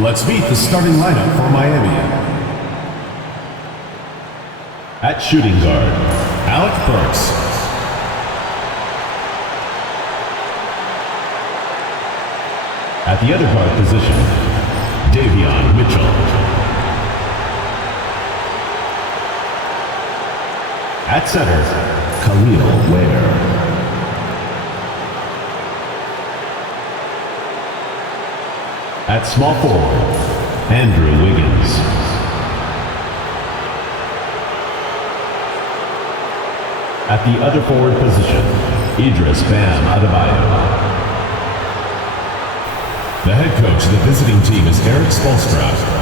Let's meet the starting lineup for Miami. At shooting guard, Alec Burks. At the other guard position, Davion Mitchell. At center, Khalil Ware. At small forward, Andrew Wiggins. At the other forward position, Idris Bam Adebayo. The head coach of the visiting team is Eric Spoelstra.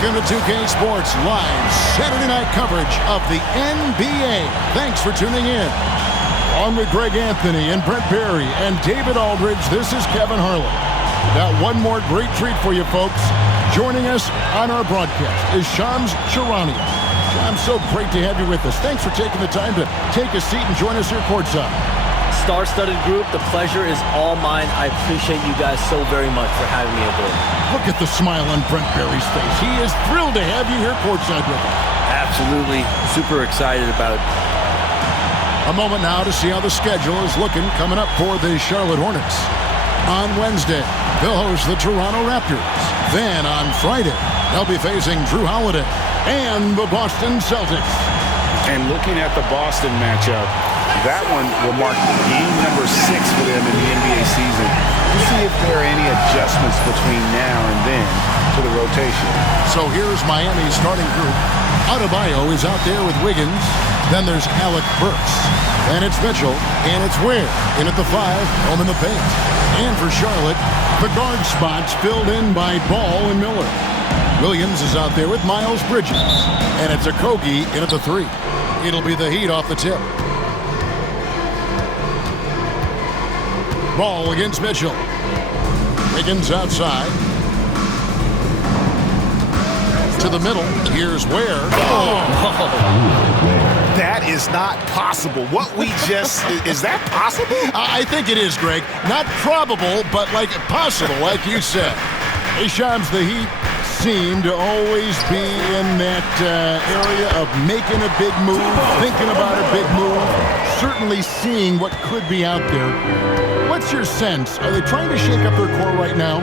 Welcome to 2K Sports Live Saturday night coverage of the NBA. Thanks for tuning in. On with Greg Anthony and Brent Barry and David Aldridge, this is Kevin Harlan. We got one more great treat for you folks. Joining us on our broadcast is Shams Charania. Shams, so great to have you with us. Thanks for taking the time to take a seat and join us here courtside. Star-studded group, the pleasure is all mine. I appreciate you guys so very much for having me aboard. Look at the smile on Brent Barry's face. He is thrilled to have you here courtside with us. Absolutely. Super excited about it. A moment now to see how the schedule is looking coming up for the Charlotte Hornets. On Wednesday, they'll host the Toronto Raptors. Then on Friday, they'll be facing Drew Holiday and the Boston Celtics. And looking at the Boston matchup, that one will mark game number 6 for them in the NBA season. We'll see if there are any adjustments between now and then to the rotation. So here's Miami's starting group. Adebayo is out there with Wiggins. Then there's Alec Burks. And it's Mitchell. And it's Ware in at the 5, home in the paint. And for Charlotte, the guard spots filled in by Ball and Miller. Williams is out there with Miles Bridges. And it's Okogie in at the 3. It'll be the Heat off the tip. Ball against Mitchell. Wiggins outside. To the middle. Here's Ware. Oh. That is not possible. What we just... is that possible? I think it is, Greg. Not probable, but like possible, like you said. Hey, Shams, the Heat seem to always be in that area of making a big move, thinking about a big move, certainly seeing what could be out there. What's your sense? Are they trying to shake up their core right now?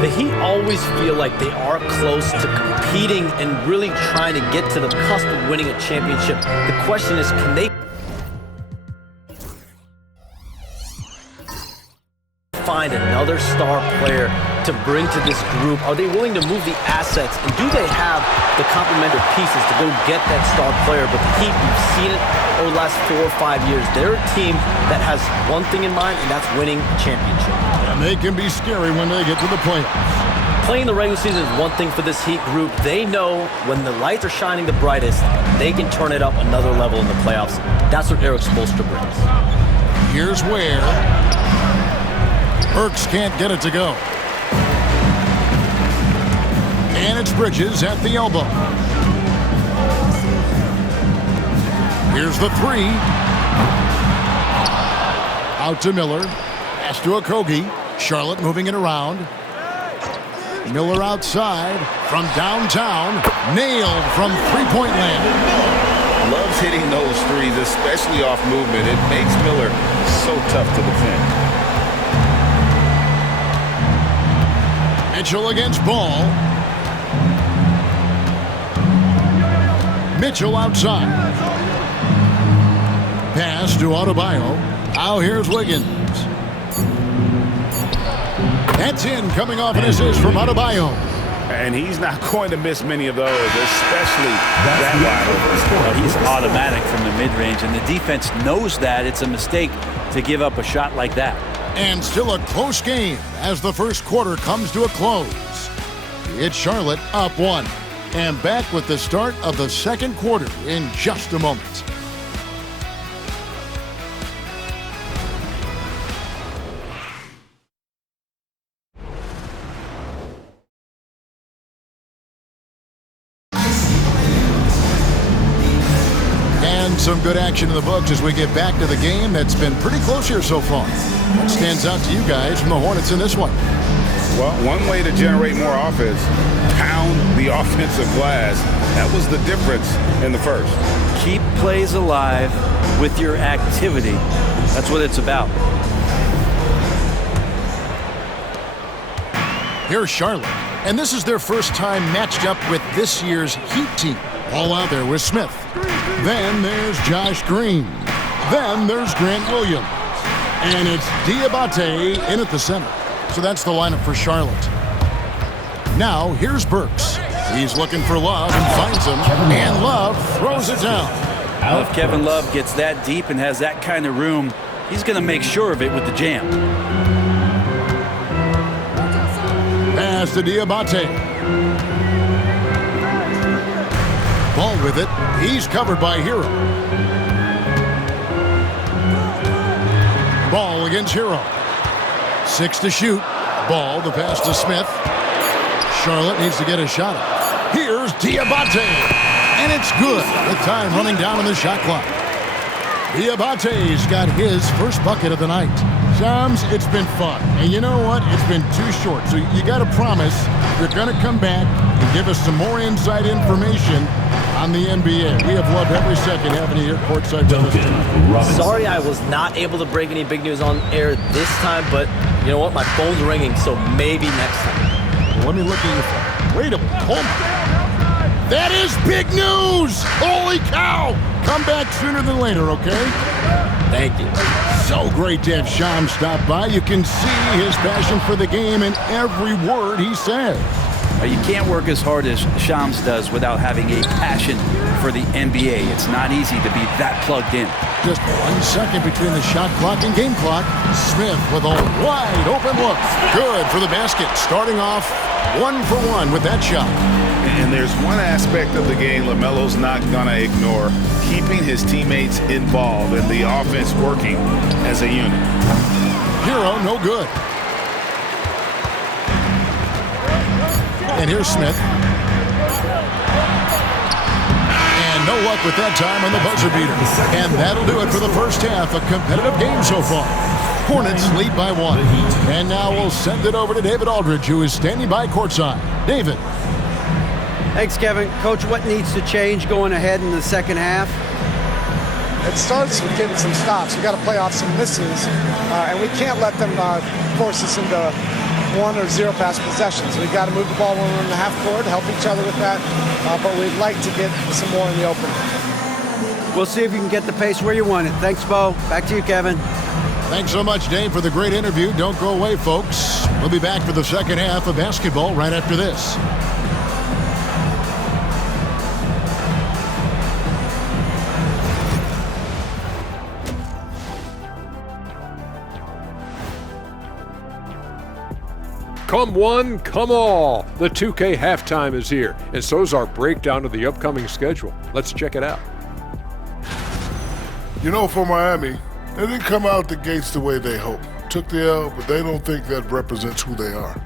The Heat always feel like they are close to competing and really trying to get to the cusp of winning a championship. The question is, can they find another star player to bring to this group? Are they willing to move the assets? And do they have the complementary pieces to go get that star player? But the Heat, we've seen it over the last 4 or 5 years. They're a team that has one thing in mind, and that's winning a championship. And they can be scary when they get to the playoffs. playing the regular season is one thing for this Heat group. They know when the lights are shining the brightest, they can turn it up another level in the playoffs. That's what Eric Spoelstra brings. Here's where Burks can't get it to go. And it's Bridges at the elbow. Here's the three. Out to Miller. Pass to Okogie. Charlotte moving it around. Miller outside from downtown. Nailed from three-point land. Loves hitting those threes, especially off movement. It makes Miller so tough to defend. Mitchell against Ball. Mitchell outside. Pass to Adebayo. Now here's Wiggins. That's in, coming off an assist from Adebayo. And he's not going to miss many of those, especially that wide. He's automatic from the mid-range, and the defense knows that it's a mistake to give up a shot like that. And still a close game as the first quarter comes to a close. It's Charlotte up one. And back with the start of the second quarter in just a moment. Some good action in the books as we get back to the game that's been pretty close here so far. What stands out to you guys from the Hornets in this one? Well, one way to generate more offense, pound the offensive glass. That was the difference in the first. Keep plays alive with your activity. That's what it's about. Here's Charlotte, and this is their first time matched up with this year's Heat team. All out there with Smith. Then there's Josh Green. Then there's Grant Williams. And it's Diabate in at the center. So that's the lineup for Charlotte. Now here's Burks. He's looking for Love and finds him. And Love throws it down. Well, if Kevin Love gets that deep and has that kind of room, he's going to make sure of it with the jam. Pass to Diabate. Ball with it. He's covered by Hero. Ball against Hero. 6 to shoot. Ball, the pass to Smith. Charlotte needs to get a shot up. Here's Diabate. And it's good. The time running down on the shot clock. Diabate's got his first bucket of the night. Shams, it's been fun. And you know what? It's been too short. So you got to promise you're going to come back and give us some more inside information on the NBA. We have loved every second having you here courtside with us. Sorry I was not able to break any big news on air this time, but you know what? My phone's ringing, so maybe next time. Well, let me look at your phone. Wait a minute. That is big news! Holy cow! Come back sooner than later, okay? Thank you. So great to have Shams stop by. You can see his passion for the game in every word he says. You can't work as hard as Shams does without having a passion for the NBA. It's not easy to be that plugged in. Just 1 second between the shot clock and game clock. Smith with a wide open look. Good for the basket. Starting off 1 for 1 with that shot. And there's one aspect of the game LaMelo's not going to ignore, keeping his teammates involved and the offense working as a unit. Hero, no good. And here's Smith. And no luck with that time on the buzzer beater. And that'll do it for the first half. A competitive game so far. Hornets lead by 1. And now we'll send it over to David Aldridge, who is standing by courtside. David. Thanks, Kevin. Coach, what needs to change going ahead in the second half? It starts with getting some stops. We got to play off some misses, and we can't let them force us into 1 or 0 pass possessions. We've got to move the ball when we're in the half court, help each other with that, but we'd like to get some more in the open. We'll see if you can get the pace where you want it. Thanks, Bo. Back to you, Kevin. Thanks so much, Dave, for the great interview. Don't go away, folks. We'll be back for the second half of basketball right after this. Come one, come all. The 2K halftime is here, and so's our breakdown of the upcoming schedule. Let's check it out. You know, for Miami, they didn't come out the gates the way they hoped. Took the L, but they don't think that represents who they are.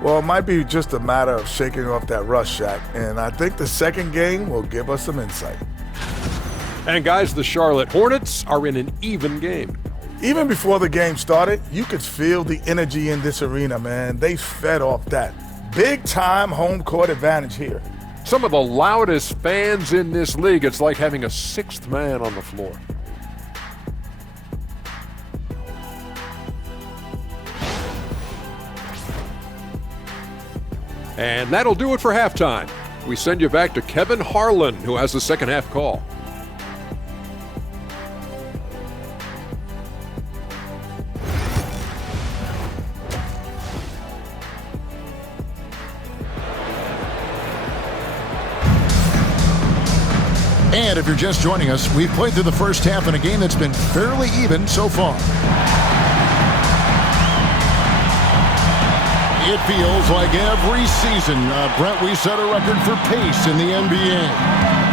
Well, it might be just a matter of shaking off that rust, Shaq, and I think the second game will give us some insight. And guys, the Charlotte Hornets are in an even game. Even before the game started, you could feel the energy in this arena, man. They fed off that. Big-time home court advantage here. Some of the loudest fans in this league. It's like having a sixth man on the floor. And that'll do it for halftime. We send you back to Kevin Harlan, who has the second half call. And if you're just joining us, we've played through the first half in a game that's been fairly even so far. It feels like every season, Brent, we set a record for pace in the NBA.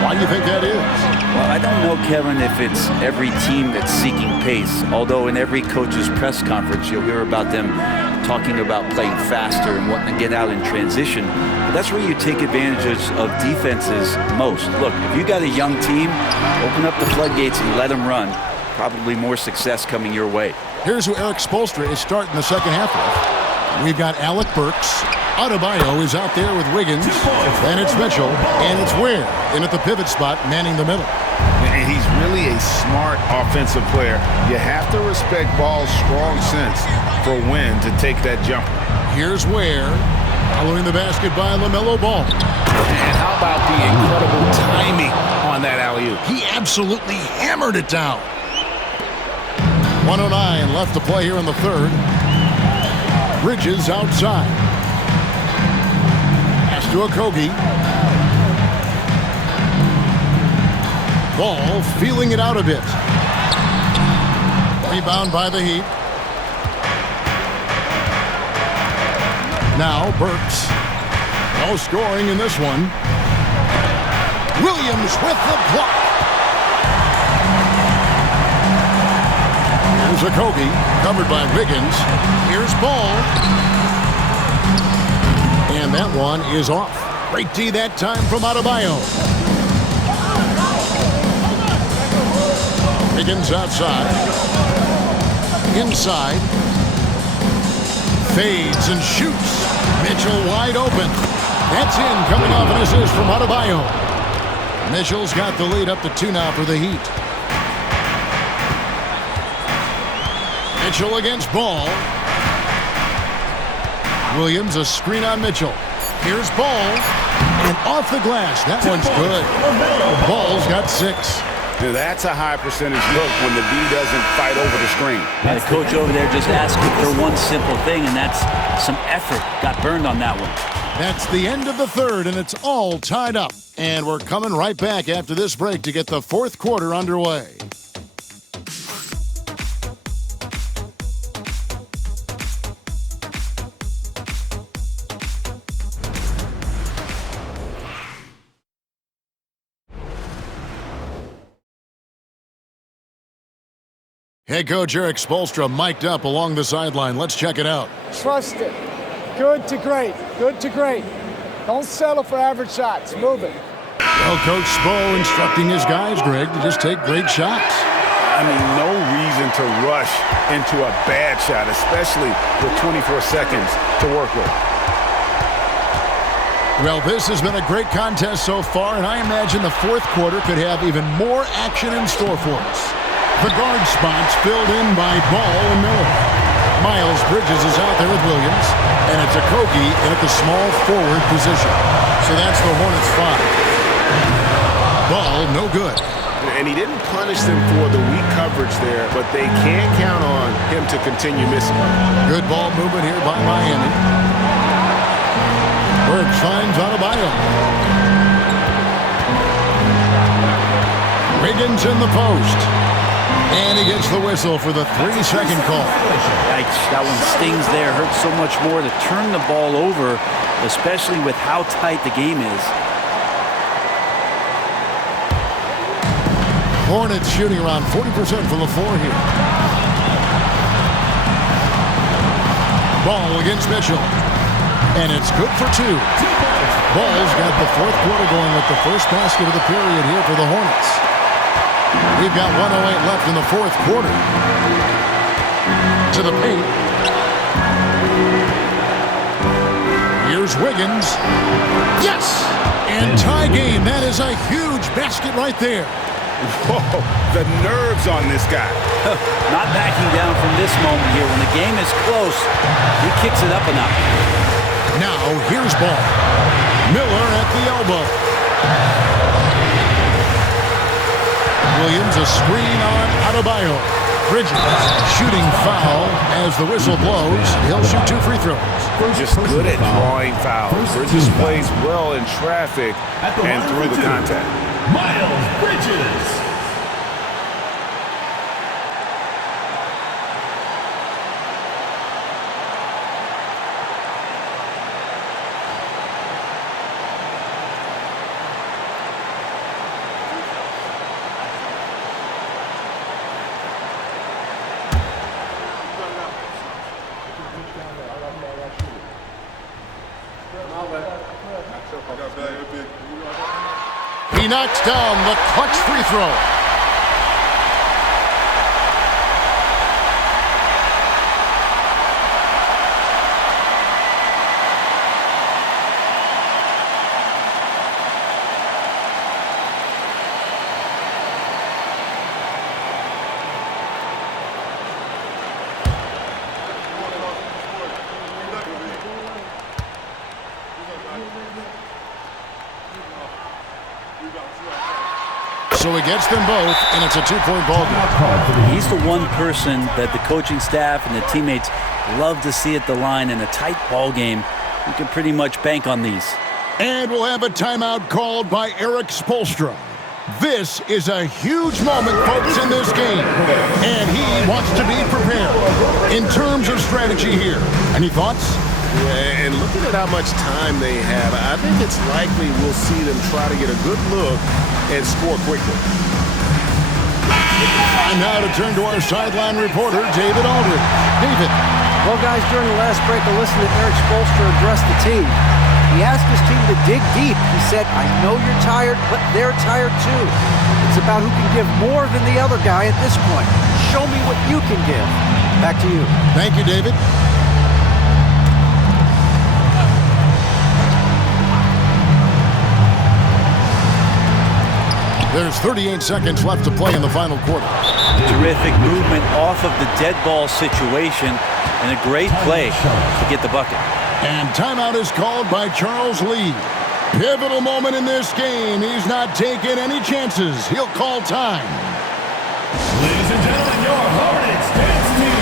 Why do you think that is? Well, I don't know, Kevin, if it's every team that's seeking pace, although in every coach's press conference you'll hear about them talking about playing faster and wanting to get out in transition. But that's where you take advantages of defenses most. Look, if you got a young team, open up the floodgates and let them run. Probably more success coming your way. Here's who Eric Spoelstra is starting the second half with. We've got Alec Burks. Adebayo is out there with Wiggins. And it's Mitchell. And it's Ware in at the pivot spot, manning the middle. And he's really a smart offensive player. You have to respect Ball's strong sense for when to take that jumper. Here's Ware. Following the basket by LaMelo Ball. And how about the incredible timing on that alley-oop? He absolutely hammered it down. 1:09 left to play here in the third. Bridges outside. Pass to Okogie. Ball feeling it out a bit. Rebound by the Heat. Now Burks. No scoring in this one. Williams with the block. Here's Okogie, covered by Wiggins. Here's Ball. And that one is off. Great D that time from Adebayo. Wiggins outside. Inside. Fades and shoots. Mitchell wide open. That's in, coming off an assist from Adebayo. Mitchell's got the lead up to 2 now for the Heat. Mitchell against Ball. Williams, a screen on Mitchell. Here's Ball. And off the glass. That one's good. Ball's got 6. Now that's a high percentage look when the D doesn't fight over the screen. And the coach over there just asking for one simple thing, and that's some effort. Got burned on that one. That's the end of the third, and it's all tied up. And we're coming right back after this break to get the fourth quarter underway. Head coach Eric Spoelstra mic'd up along the sideline. Let's check it out. Trust it. Good to great. Good to great. Don't settle for average shots. Move it. Well, Coach Spo instructing his guys, Greg, to just take great shots. I mean, no reason to rush into a bad shot, especially with 24 seconds to work with. Well, this has been a great contest so far, and I imagine the fourth quarter could have even more action in store for us. The guard spots filled in by Ball and Miller. Miles Bridges is out there with Williams, and it's Okogie in at the small forward position. So that's the Hornets 5. Ball, no good. And he didn't punish them for the weak coverage there, but they can count on him to continue missing. Good ball movement here by Miami. Burks finds Adebayo. Wiggins in the post. And he gets the whistle for the 3-second call. Yikes, that one stings there. Hurts so much more to turn the ball over, especially with how tight the game is. Hornets shooting around 40% from the floor here. Ball against Mitchell. And it's good for 2. Ball's got the fourth quarter going with the first basket of the period here for the Hornets. We've got 1:08 left in the fourth quarter. To the paint. Here's Wiggins. Yes! And tie game. That is a huge basket right there. Whoa, the nerves on this guy. Not backing down from this moment here. When the game is close, he kicks it up a notch. Now, here's ball. Miller at the elbow. Williams, a screen on Adebayo. Bridges, shooting foul as the whistle blows. He'll shoot 2 free throws. Just good at drawing fouls. Bridges plays well in traffic and through the contact. Miles Bridges. He knocks down the clutch free throw. So he gets them both, and it's a 2-point ball game. He's the one person that the coaching staff and the teammates love to see at the line in a tight ball game. You can pretty much bank on these. And we'll have a timeout called by Eric Spoelstra. This is a huge moment, folks, in this game. And he wants to be prepared in terms of strategy here. Any thoughts? Yeah, and looking at how much time they have, I think it's likely we'll see them try to get a good look and score quickly. And now to turn to our sideline reporter, David Aldridge. David. Well, guys, during the last break, I listened to Eric Spoelstra address the team. He asked his team to dig deep. He said, I know you're tired, but they're tired too. It's about who can give more than the other guy at this point. Show me what you can give. Back to you. Thank you, David. There's 38 seconds left to play in the final quarter. Terrific movement off of the dead ball situation and a great play to get the bucket. And timeout is called by Charles Lee. Pivotal moment in this game. He's not taking any chances. He'll call time. Ladies and gentlemen, your Hornets dance team.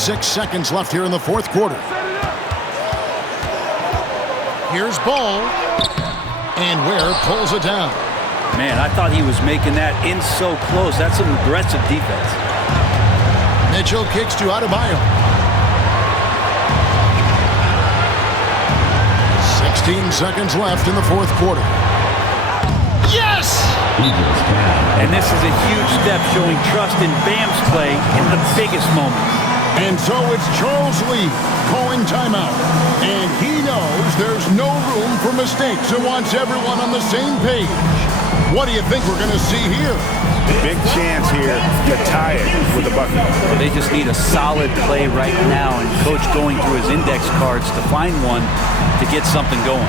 26 seconds left here in the fourth quarter. Here's Ball. And Ware pulls it down. Man, I thought he was making that in so close. That's some aggressive defense. Mitchell kicks to Adebayo. 16 seconds left in the fourth quarter. Yes! And this is a huge step showing trust in Bam's play in the biggest moments. And so it's Charles Lee calling timeout. And he knows there's no room for mistakes and wants everyone on the same page. What do you think we're going to see here? Big chance here to tie it with a bucket. They just need a solid play right now, and Coach going through his index cards to find one to get something going.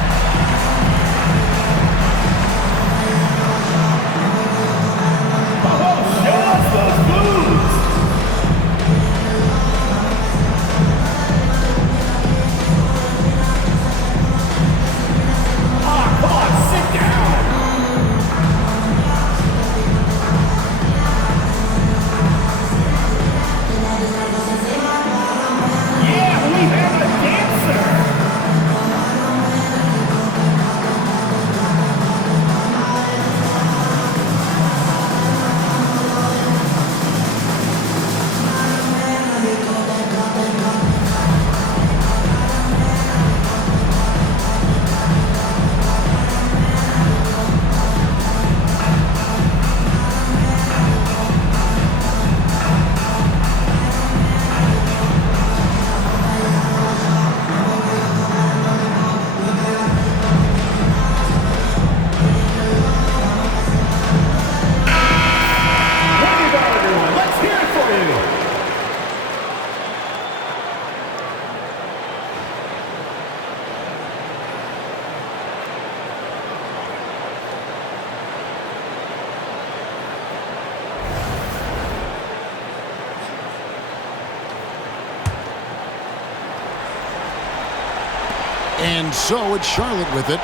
And so it's Charlotte with it,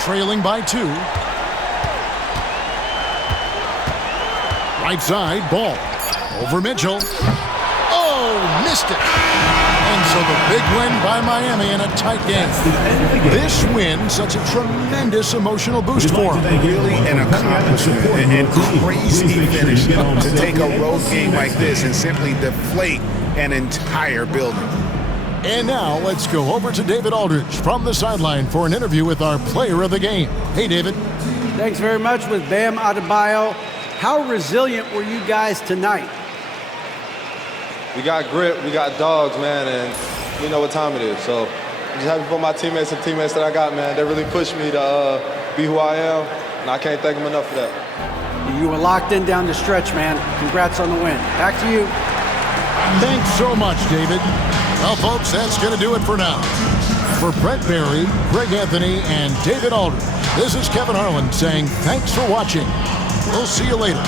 trailing by 2. Right side, Ball. Over Mitchell. Oh, missed it. And so the big win by Miami in a tight game. This win, such a tremendous emotional boost for them. Really an accomplishment and crazy finish to take a road game like this and simply deflate an entire building. And now let's go over to David Aldridge from the sideline for an interview with our player of the game. Hey, David. Thanks very much with Bam Adebayo. How resilient were you guys tonight? We got grit, we got dogs, man, and we know what time it is. So I'm just happy for my teammates and teammates that I got, man. They really pushed me to be who I am, and I can't thank them enough for that. You were locked in down the stretch, man. Congrats on the win. Back to you. Thanks so much, David. Well, folks, that's going to do it for now. For Brett Barry, Greg Anthony, and David Aldridge, this is Kevin Harlan saying thanks for watching. We'll see you later.